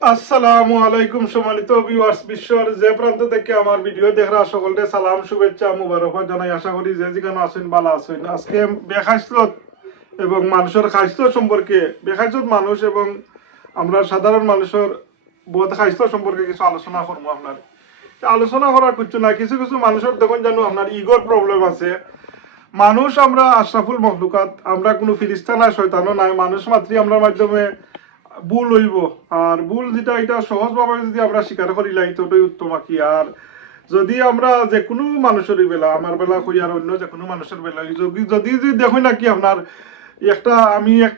আসসালামু আলাইকুম সম্মানিত ভিউয়ার্স, বিশ্বের যে প্রান্ত থেকে আমার ভিডিও দেখরা সকলকে সালাম শুভেচ্ছা মুবারকবাদ জানাই। আশা করি যে যেখানে আছেন ভালো আছেন। আজকে বেখাইছত এবং মানুষের খাইস্ত সম্পর্কে, বেখাইছত মানুষ এবং আমরা সাধারণ মানুষের বোধ খাইস্ত সম্পর্কে কিছু আলোচনা করবো। আপনার আলোচনা করার কিছু না, কিছু কিছু মানুষের দেখুন জানো আপনার ইগোর প্রবলেম আছে। মানুষ আমরা আশরাফুল মখলুকাত, আমরা কোনো ফিরিস্তা নাই, শয়তানও নাই। মানুষ মাত্রই আমরা মাধ্যমে ভুল হইব। আর ভুল যেটা এটা সহজভাবে যদি আমরা স্বীকার করি লাই তো ওটাই উত্তম আর কি। আর যদি আমরা যে কোনো মানুষের বেলা, আমার বেলা কই আর অন্য যে কোনো মানুষের বেলা যদি যদি যদি দেখো নাকি আপনার একটা আমি এক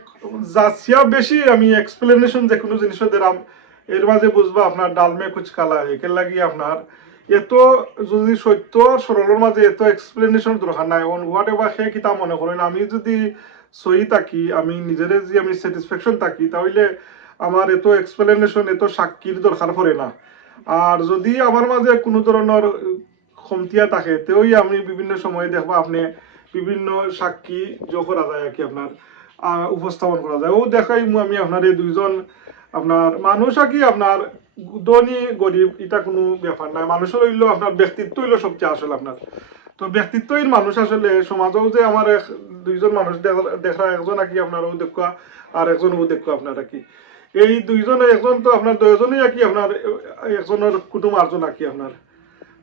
যাচ্ছিয়া বেশি আমি এক্সপ্লেনেশন যে কোনো জিনিসের দিলাম, এর মাঝে বুঝবা আপনার ডালমে কুচ কালা একে লাগিয়ে আপনার এত যদি সত্য আর সরলের মাঝে এত এক্সপ্লেনেশন দরকার নাই। অন হোয়াট এভার সে কিতা মনে করেন, আমি যদি সহি থাকি, আমি নিজের যদি আমি স্যাটিসফ্যাকশন থাকি, তাহলে আমার এত এক্সপ্লেনেশন এত সাক্ষীর দরকার পড়ে না। আর যদি আমার মাঝে কোনো ধরনের ক্ষমতিয়া থাকে তেই আমি বিভিন্ন সময় দেখবো আপনি বিভিন্ন সাক্ষী যোগ করা যায় আর কি, আপনার উপস্থাপন করা যায়। ও দেখাই আমি আপনার এই দুইজন আপনার মানুষ আর কি, আপনার ধনী গরিব এটা কোনো ব্যাপার নাই। মানুষের হইলো আপনার ব্যক্তিত্ব হইলো সবচেয়ে আসলে আপনার। তো ব্যক্তিত্বহীন মানুষ আসলে সমাজেও যে আমার দুইজন মানুষ দেখা, একজন আর কি আপনার ও দেখা আর একজন ও দেখা আপনার আর কি। এই দুইজনে একজন তো আপনার দুজনেই আর কি আপনার একজনের কুটুম আরজন আর কি আপনার।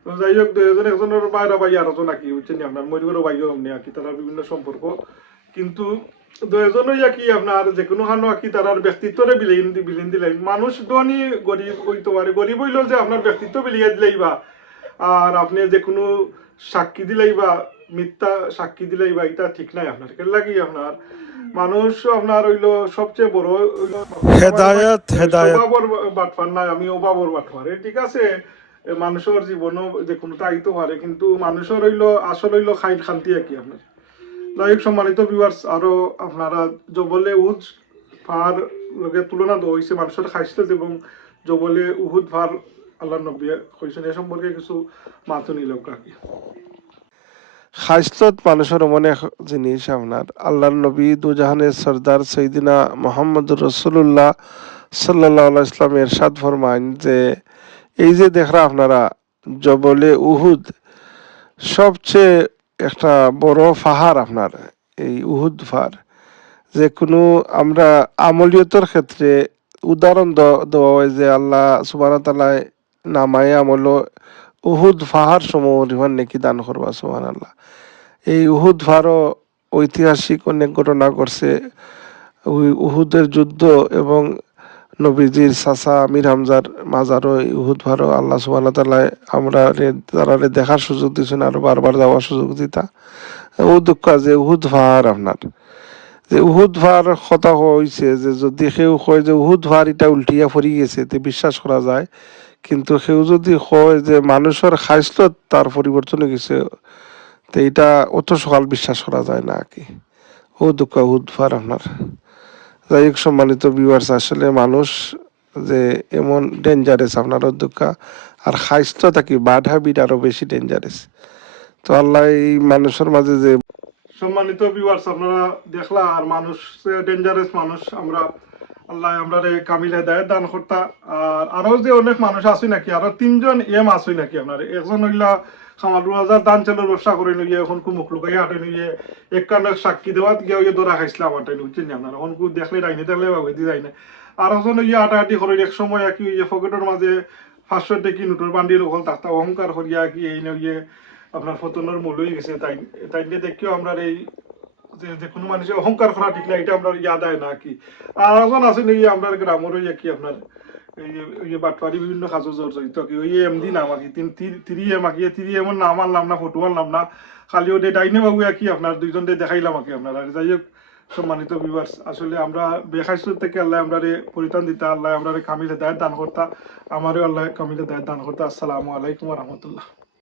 তো যাই হোক দুজন একজনের বাইরা বাই আরজন আর কি বুঝছেন আপনার মরিগরও বাইও এমনি আর কি, তারা বিভিন্ন সম্পর্ক। কিন্তু দুজনই আর কি আপনার যে কোনো হানো আর কি তার ব্যক্তিত্বরে বিলীন দিলেন। মানুষ ধনী গরিব হইতে পারে, গরিব হইলেও যে আপনার ব্যক্তিত্ব বিলিয়ে দিলেই বা, আর আপনি যে কোনো সাক্ষী দিলেই বা মিথ্যা সাক্ষী দিলেই বা এটা ঠিক নাই আপনার। কেন লাগি আপনার মানুষ আপনার হইলো সবচেয়ে বড় হইলো হেদায়ত হেদায়ত অভাবর বাটফার নাই, আমি অভাবর বাটফার। ঠিক আছে, মানুষের জীবনও যে কোনোটা আইতে পারে, কিন্তু মানুষের হইলো আসল হইলো খাইল শান্তি আর কি আপনার। যাই হোক সম্মানিত ভিউয়ার্স, আরো আপনারা জবলে উজ ফার লগে তুলনা দেওয়া হয়েছে মানুষের খাইস্ত এবং জবলে উহুদ ফার আল্লাহ নবী কইছেন এ সম্পর্কে কিছু মাতুনি লোক আর কি। খাইসলত মানুষের এমন এক জিনিস আপনার আল্লাহর নবী দুজাহানের সর্দার সৈদিনা মোহাম্মদুর রসুল্লাহ সাল্লাহ ইসলাম এরশাদ ফরমাইন যে এই যে দেখরা আপনারা জবলে উহুদ সবচেয়ে একটা বড় পাহাড় আপনার, এই উহুদ পাহাড় যে কোনো আমরা আমলিয়তের ক্ষেত্রে উদাহরণ দেওয়া হয় যে আল্লাহ সুবহানাহু ওয়া তাআলা নামায়ে আমল উহুদ পাহাড় সমূহ পরিমাণ নেকি দান করবা সুবহানাল্লাহ। এই উহুদ পাহাড়ও ঐতিহাসিক অনেক ঘটনা করছে। ওই উহুদের যুদ্ধ এবং নবীজির চাচা আমির হামজার মাজারও উহুদ পাহাড়ও আল্লাহ সুবহানাহু ওয়া তাআলা আমরা তারারে দেখার সুযোগ দিয়েছেন, আরো বারবার যাওয়ার সুযোগ দিতা। ও দুঃখ যে উহুদ পাহাড় আপনার যে উহুদ পাহাড় কথা হয়েছে যে যদি কেউ কয় যে উহুদ পাহাড় এটা উল্টিয়া পড়ি গেছে তে বিশ্বাস করা যায়, কিন্তু কেউ যদি কয় যে মানুষের খাইসলত তার পরিবর্তন হয়ে গেছে তো এটা অত সকাল বিশ্বাস করা যায় না আর কি। ও দুঃখ উহুদ পাহাড় আপনার। যাই হোক সম্মানিত ভিউয়ার্স, আসলে মানুষ যে এমন ডেঞ্জারাস আপনার দুঃখ আর খাইস্ত থাকি বাড হ্যাবিট আরো বেশি ডেঞ্জারাস। তো আল্লাহ এই মানুষের মাঝে যে সম্মানিত ভিউয়ার্স, আপনারা দেখলা আর মানুষ ডেঞ্জারাস মানুষ আমরা আল্লাহ আমরা কামিল হেদায়েত দান করতা। আর আরো যে অনেক মানুষ আছে নাকি, আরো তিনজন এম আছে নাকি আপনার। একজন হইলা খামারু হাজার দান চালের ব্যবসা করে নিয়ে এখন কু মুখ লুকাই হাটে নিয়ে এক কান্ড সাক্ষী দেওয়া গিয়ে ওই ধরা খাইছিলাম আমার টাইম বুঝছেন আপনার। এখন কু দেখলে রাইনে দেখলে বাবু দিয়ে যায় না। আর একজন ইয়ে হাঁটাহাঁটি করে এক সময় কি ইয়ে পকেটের মাঝে 500 টাকি নোটের বান্ডিল ওখান তাক্তা অহংকার করিয়া কি এই নিয়ে আপনার ফতনের মূল হয়ে গেছে। তাই তাই দেখেও আমরা এই যে কোনো মানুষের অহংকার করা ঠিক না, এটা আমরা ইয়াদ হয় না কি। আর এখন আছে নাকি আমরা গ্রামের ওই কি আপনার এই বাটপারি বিভিন্ন কাজে জড়িত কি ওই এমডি নাম আর কি, তিরি এম আঁকি তিরি এমন নাম আনলাম না, ফটো আনলাম না, খালি ওদের ডাইনে বাবু আর কি আপনার দুইজন দেখাইলাম আর কি আপনার। আর যাই হোক সম্মানিত ভিউয়ার্স, আসলে আমরা বেখাইসুর থেকে আল্লাহ আমরা পরিত্রাণ দিতা, আল্লাহ আমরা কামিল হেদায়েত দান করতা, আমারও আল্লাহ কামিল হেদায়েত দান করতা। আসসালামু আলাইকুম ওয়া রাহমাতুল্লাহ।